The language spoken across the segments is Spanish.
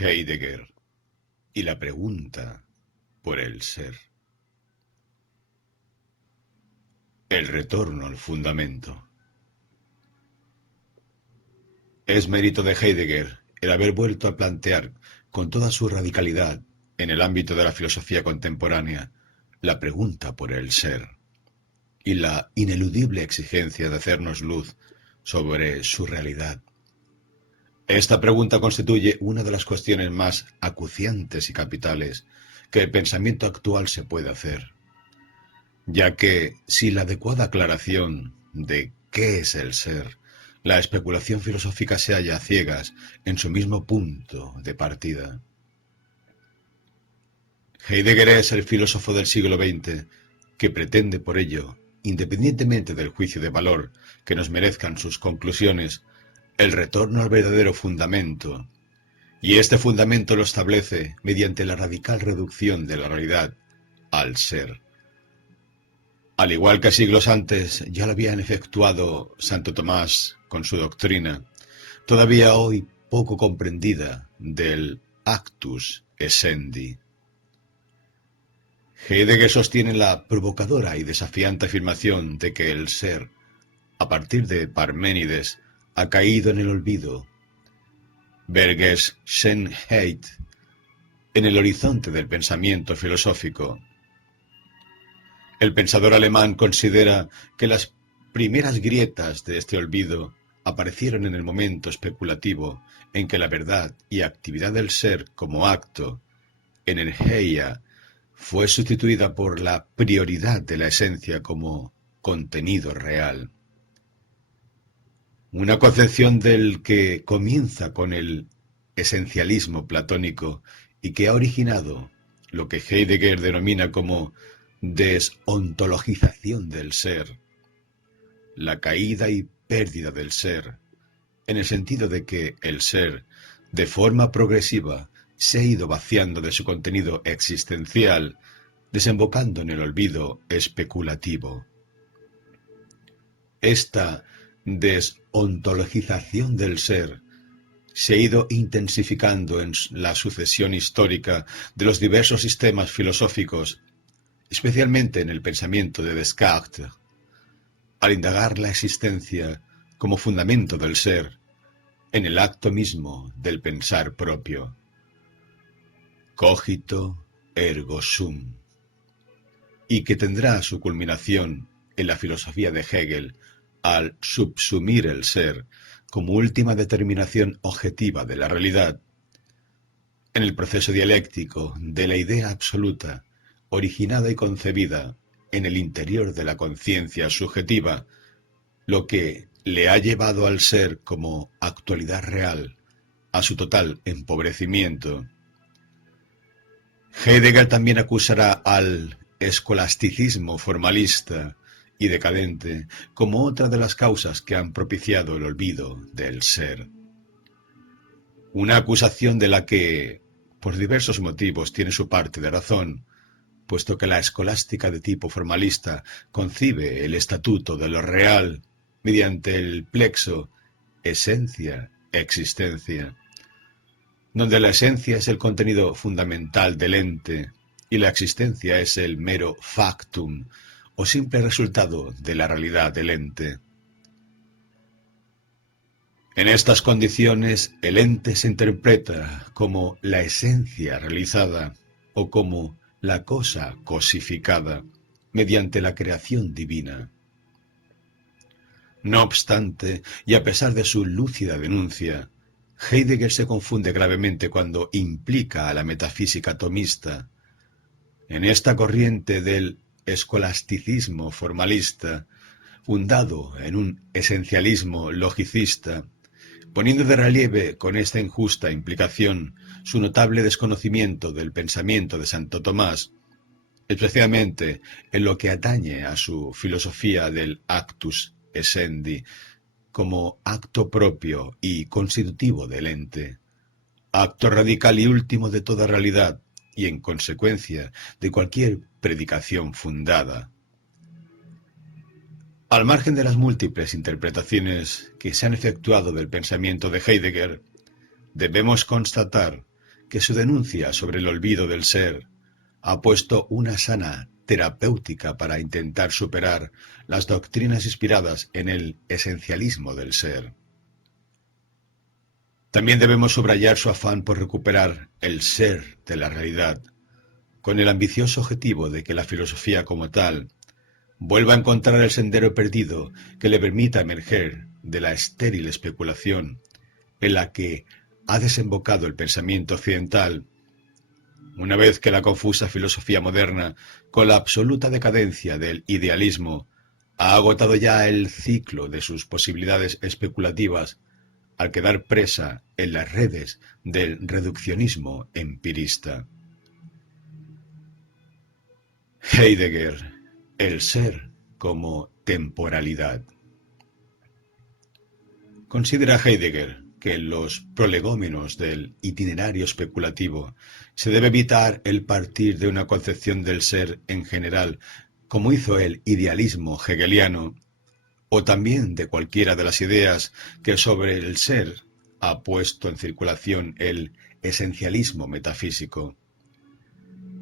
Heidegger y la pregunta por el ser. El retorno al fundamento. Es mérito de Heidegger el haber vuelto a plantear con toda su radicalidad en el ámbito de la filosofía contemporánea la pregunta por el ser y la ineludible exigencia de hacernos luz sobre su realidad. Esta pregunta constituye una de las cuestiones más acuciantes y capitales que el pensamiento actual se puede hacer, ya que sin la adecuada aclaración de qué es el ser, la especulación filosófica se halla a ciegas en su mismo punto de partida. Heidegger es el filósofo del siglo XX que pretende por ello, independientemente del juicio de valor que nos merezcan sus conclusiones, el retorno al verdadero fundamento, y este fundamento lo establece mediante la radical reducción de la realidad al ser. Al igual que siglos antes ya lo habían efectuado Santo Tomás con su doctrina, todavía hoy poco comprendida, del actus essendi. Heidegger sostiene la provocadora y desafiante afirmación de que el ser, a partir de Parménides, ha caído en el olvido, Vergesenheit, en el horizonte del pensamiento filosófico. El pensador alemán considera que las primeras grietas de este olvido aparecieron en el momento especulativo en que la verdad y actividad del ser como acto, energía, fue sustituida por la prioridad de la esencia como contenido real. Una concepción del que comienza con el esencialismo platónico y que ha originado lo que Heidegger denomina como desontologización del ser, la caída y pérdida del ser, en el sentido de que el ser, de forma progresiva, se ha ido vaciando de su contenido existencial, desembocando en el olvido especulativo. Esta desontologización del ser se ha ido intensificando en la sucesión histórica de los diversos sistemas filosóficos, especialmente en el pensamiento de Descartes, al indagar la existencia como fundamento del ser en el acto mismo del pensar propio. Cogito ergo sum, y que tendrá su culminación en la filosofía de Hegel al subsumir el ser como última determinación objetiva de la realidad, en el proceso dialéctico de la idea absoluta, originada y concebida en el interior de la conciencia subjetiva, lo que le ha llevado al ser como actualidad real a su total empobrecimiento. Heidegger también acusará al escolasticismo formalista y decadente como otra de las causas que han propiciado el olvido del ser. Una acusación de la que, por diversos motivos, tiene su parte de razón, puesto que la escolástica de tipo formalista concibe el estatuto de lo real mediante el plexo esencia-existencia, donde la esencia es el contenido fundamental del ente y la existencia es el mero factum o simple resultado de la realidad del ente. En estas condiciones, el ente se interpreta como la esencia realizada o como la cosa cosificada mediante la creación divina. No obstante, y a pesar de su lúcida denuncia, Heidegger se confunde gravemente cuando implica a la metafísica tomista. En esta corriente del escolasticismo formalista, fundado en un esencialismo logicista, poniendo de relieve con esta injusta implicación su notable desconocimiento del pensamiento de Santo Tomás, especialmente en lo que atañe a su filosofía del actus essendi, como acto propio y constitutivo del ente, acto radical y último de toda realidad y, en consecuencia, de cualquier predicación fundada. Al margen de las múltiples interpretaciones que se han efectuado del pensamiento de Heidegger, debemos constatar que su denuncia sobre el olvido del ser ha puesto una sana terapéutica para intentar superar las doctrinas inspiradas en el esencialismo del ser. También debemos subrayar su afán por recuperar el ser de la realidad, con el ambicioso objetivo de que la filosofía como tal vuelva a encontrar el sendero perdido que le permita emerger de la estéril especulación en la que ha desembocado el pensamiento occidental, una vez que la confusa filosofía moderna, con la absoluta decadencia del idealismo, ha agotado ya el ciclo de sus posibilidades especulativas al quedar presa en las redes del reduccionismo empirista. Heidegger, el ser como temporalidad. Considera Heidegger que en los prolegómenos del itinerario especulativo se debe evitar el partir de una concepción del ser en general, como hizo el idealismo hegeliano, o también de cualquiera de las ideas que sobre el ser ha puesto en circulación el esencialismo metafísico.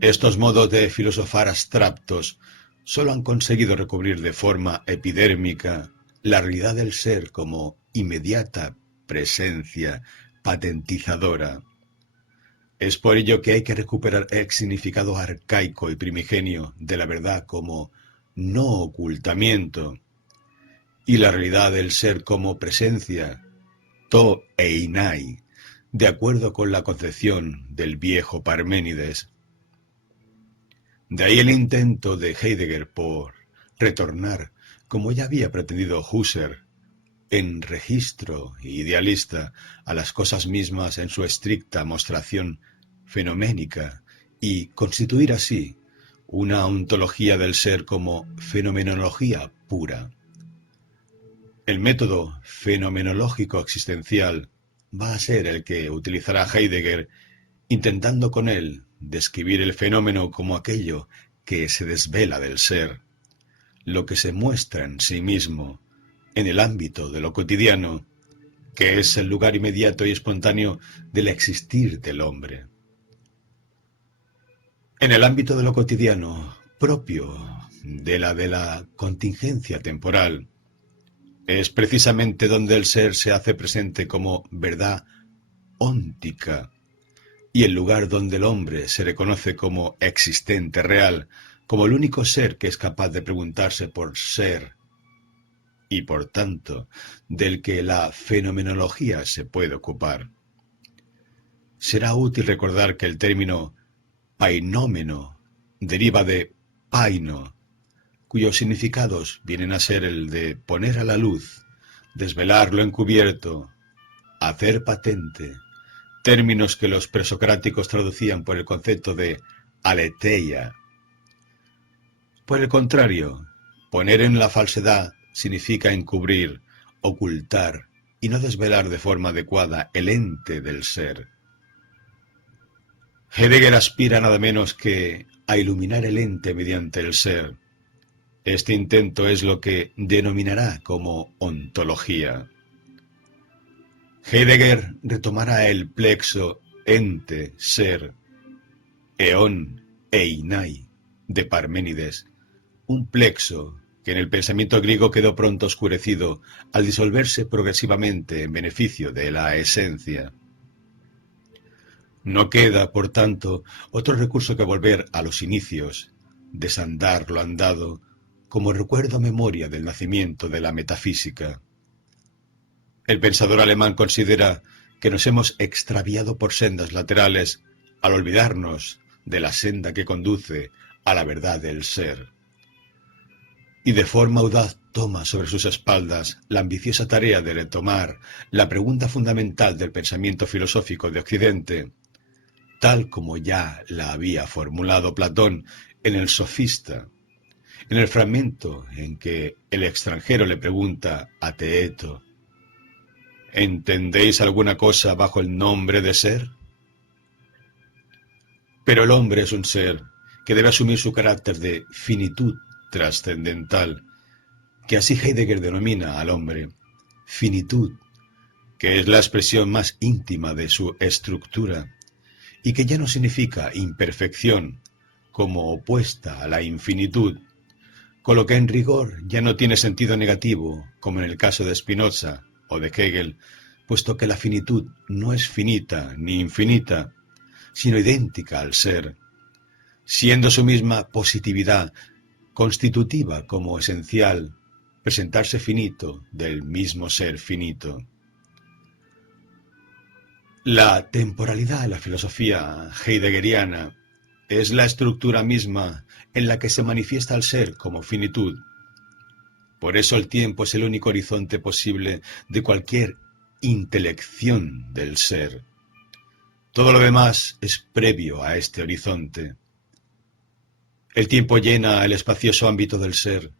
Estos modos de filosofar abstractos solo han conseguido recubrir de forma epidérmica la realidad del ser como inmediata presencia patentizadora. Es por ello que hay que recuperar el significado arcaico y primigenio de la verdad como no ocultamiento, y la realidad del ser como presencia, to einai, de acuerdo con la concepción del viejo Parménides. De ahí el intento de Heidegger por retornar, como ya había pretendido Husserl, en registro idealista a las cosas mismas en su estricta mostración fenoménica y constituir así una ontología del ser como fenomenología pura. El método fenomenológico existencial va a ser el que utilizará Heidegger, intentando con él describir el fenómeno como aquello que se desvela del ser, lo que se muestra en sí mismo, en el ámbito de lo cotidiano, que es el lugar inmediato y espontáneo del existir del hombre. En el ámbito de lo cotidiano, propio de la contingencia temporal, es precisamente donde el ser se hace presente como verdad óntica, y el lugar donde el hombre se reconoce como existente real, como el único ser que es capaz de preguntarse por ser, y por tanto, del que la fenomenología se puede ocupar. Será útil recordar que el término painómeno deriva de paino, cuyos significados vienen a ser el de poner a la luz, desvelar lo encubierto, hacer patente, términos que los presocráticos traducían por el concepto de aletheia. Por el contrario, poner en la falsedad significa encubrir, ocultar y no desvelar de forma adecuada el ente del ser. Heidegger aspira nada menos que a iluminar el ente mediante el ser. Este intento es lo que denominará como ontología. Heidegger retomará el plexo ente-ser, eón einai, de Parménides, un plexo que en el pensamiento griego quedó pronto oscurecido al disolverse progresivamente en beneficio de la esencia. No queda, por tanto, otro recurso que volver a los inicios, desandar lo andado, como recuerdo memoria del nacimiento de la metafísica. El pensador alemán considera que nos hemos extraviado por sendas laterales al olvidarnos de la senda que conduce a la verdad del ser. Y de forma audaz toma sobre sus espaldas la ambiciosa tarea de retomar la pregunta fundamental del pensamiento filosófico de Occidente, tal como ya la había formulado Platón en el Sofista, en el fragmento en que el extranjero le pregunta a Teeto: ¿entendéis alguna cosa bajo el nombre de ser? Pero el hombre es un ser que debe asumir su carácter de finitud trascendental, que así Heidegger denomina al hombre, finitud, que es la expresión más íntima de su estructura, y que ya no significa imperfección como opuesta a la infinitud, con lo que en rigor ya no tiene sentido negativo, como en el caso de Spinoza o de Hegel, puesto que la finitud no es finita ni infinita, sino idéntica al ser, siendo su misma positividad constitutiva como esencial, presentarse finito del mismo ser finito. La temporalidad en la filosofía heideggeriana es la estructura misma en la que se manifiesta el ser como finitud. Por eso el tiempo es el único horizonte posible de cualquier intelección del ser. Todo lo demás es previo a este horizonte. El tiempo llena el espacioso ámbito del ser,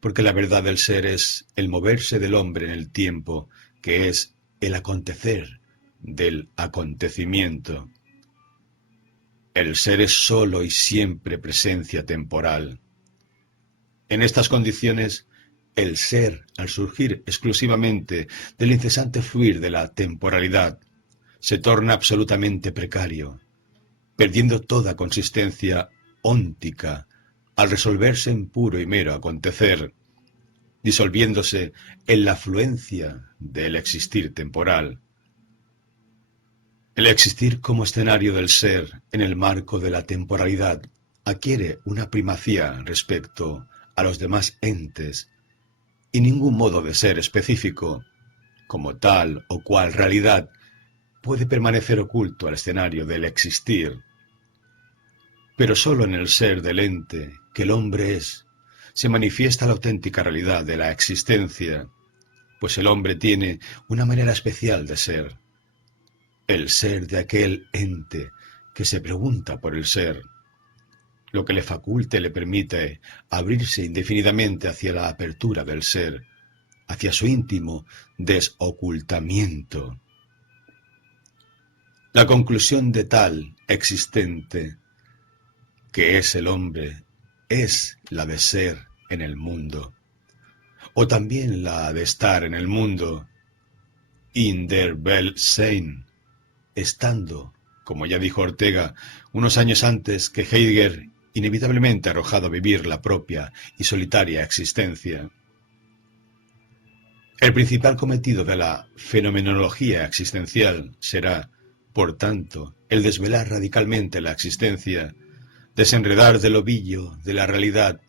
porque la verdad del ser es el moverse del hombre en el tiempo, que es el acontecer del acontecimiento. El ser es solo y siempre presencia temporal. En estas condiciones, el ser, al surgir exclusivamente del incesante fluir de la temporalidad, se torna absolutamente precario, perdiendo toda consistencia óntica al resolverse en puro y mero acontecer, disolviéndose en la fluencia del existir temporal. El existir como escenario del ser en el marco de la temporalidad adquiere una primacía respecto a los demás entes y ningún modo de ser específico, como tal o cual realidad, puede permanecer oculto al escenario del existir. Pero sólo en el ser del ente que el hombre es, se manifiesta la auténtica realidad de la existencia, pues el hombre tiene una manera especial de ser, el ser de aquel ente que se pregunta por el ser, lo que le faculta y le permite abrirse indefinidamente hacia la apertura del ser, hacia su íntimo desocultamiento. La conclusión de tal existente, que es el hombre, es la de ser en el mundo, o también la de estar en el mundo, in der Welt sein, estando, como ya dijo Ortega, unos años antes que Heidegger inevitablemente arrojado a vivir la propia y solitaria existencia. El principal cometido de la fenomenología existencial será, por tanto, el desvelar radicalmente la existencia, desenredar del ovillo de la realidad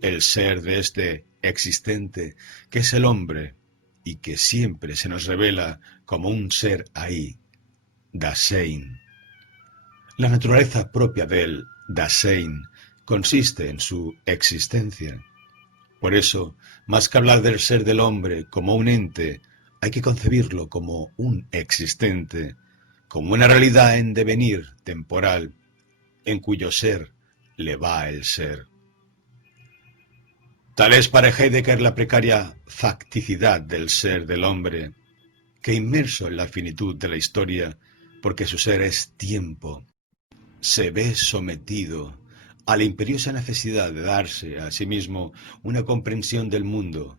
el ser de este existente, que es el hombre, y que siempre se nos revela como un ser ahí, Dasein. La naturaleza propia del Dasein consiste en su existencia. Por eso, más que hablar del ser del hombre como un ente, hay que concebirlo como un existente, como una realidad en devenir temporal, en cuyo ser le va el ser. Tal es para Heidegger la precaria facticidad del ser del hombre, que inmerso en la finitud de la historia, porque su ser es tiempo, se ve sometido a la imperiosa necesidad de darse a sí mismo una comprensión del mundo,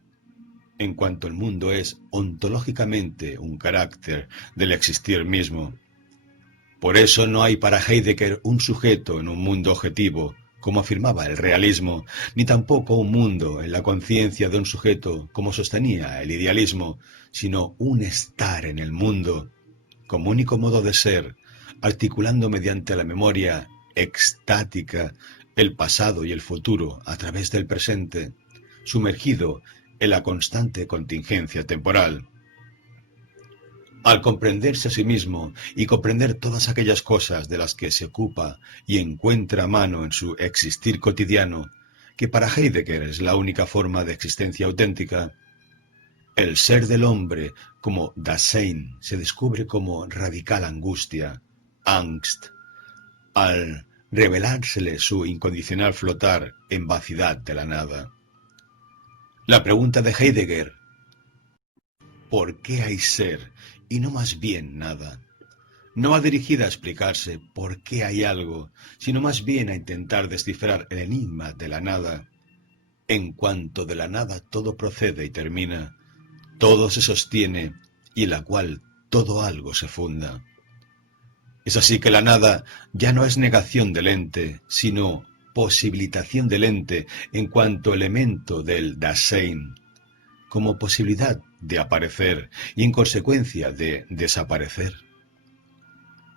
en cuanto el mundo es ontológicamente un carácter del existir mismo. Por eso no hay para Heidegger un sujeto en un mundo objetivo, como afirmaba el realismo, ni tampoco un mundo en la conciencia de un sujeto, como sostenía el idealismo, sino un estar en el mundo, como único modo de ser, articulando mediante la memoria extática el pasado y el futuro a través del presente, sumergido en la constante contingencia temporal. Al comprenderse a sí mismo y comprender todas aquellas cosas de las que se ocupa y encuentra a mano en su existir cotidiano, que para Heidegger es la única forma de existencia auténtica, el ser del hombre como Dasein se descubre como radical angustia, Angst, al revelársele su incondicional flotar en vacidad de la nada. La pregunta de Heidegger, ¿por qué hay ser y no más bien nada? No va dirigida a explicarse por qué hay algo, sino más bien a intentar descifrar el enigma de la nada. En cuanto de la nada todo procede y termina, todo se sostiene y en la cual todo algo se funda. Es así que la nada ya no es negación del ente, sino posibilitación del ente en cuanto elemento del Dasein, como posibilidad de aparecer y en consecuencia de desaparecer.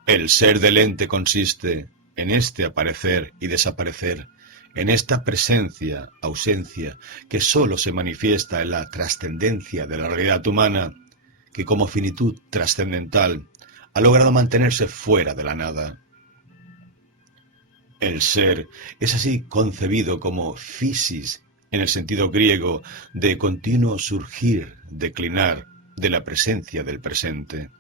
El ser del ente consiste en este aparecer y desaparecer, en esta presencia, ausencia, que sólo se manifiesta en la trascendencia de la realidad humana, que como finitud trascendental ha logrado mantenerse fuera de la nada. El ser es así concebido como physis en el sentido griego de continuo surgir, declinar de la presencia del presente.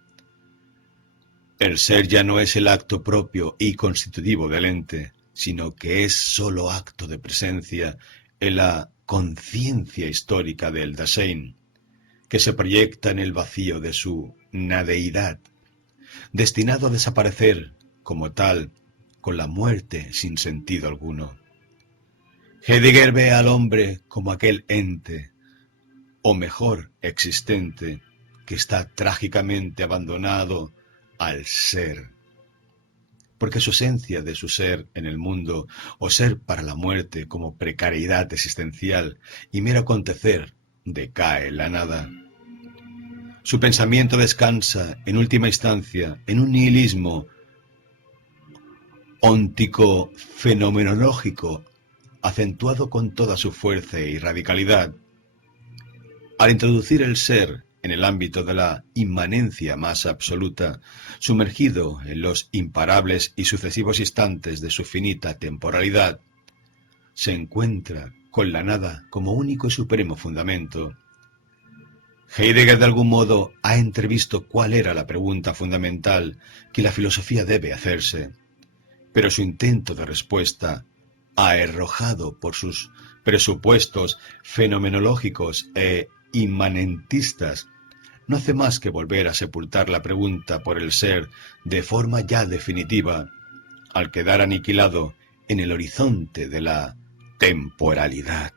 El ser ya no es el acto propio y constitutivo del ente, sino que es sólo acto de presencia en la conciencia histórica del Dasein, que se proyecta en el vacío de su nadeidad, destinado a desaparecer como tal con la muerte sin sentido alguno. Heidegger ve al hombre como aquel ente, o mejor, existente, que está trágicamente abandonado al ser, porque su esencia de su ser en el mundo, o ser para la muerte como precariedad existencial y mero acontecer, decae en la nada. Su pensamiento descansa, en última instancia, en un nihilismo óntico fenomenológico, acentuado con toda su fuerza y radicalidad. Al introducir el ser en el ámbito de la inmanencia más absoluta, sumergido en los imparables y sucesivos instantes de su finita temporalidad, se encuentra con la nada como único y supremo fundamento. Heidegger de algún modo ha entrevisto cuál era la pregunta fundamental que la filosofía debe hacerse, pero su intento de respuesta, arrojado por sus presupuestos fenomenológicos e inmanentistas, no hace más que volver a sepultar la pregunta por el ser de forma ya definitiva, al quedar aniquilado en el horizonte de la temporalidad.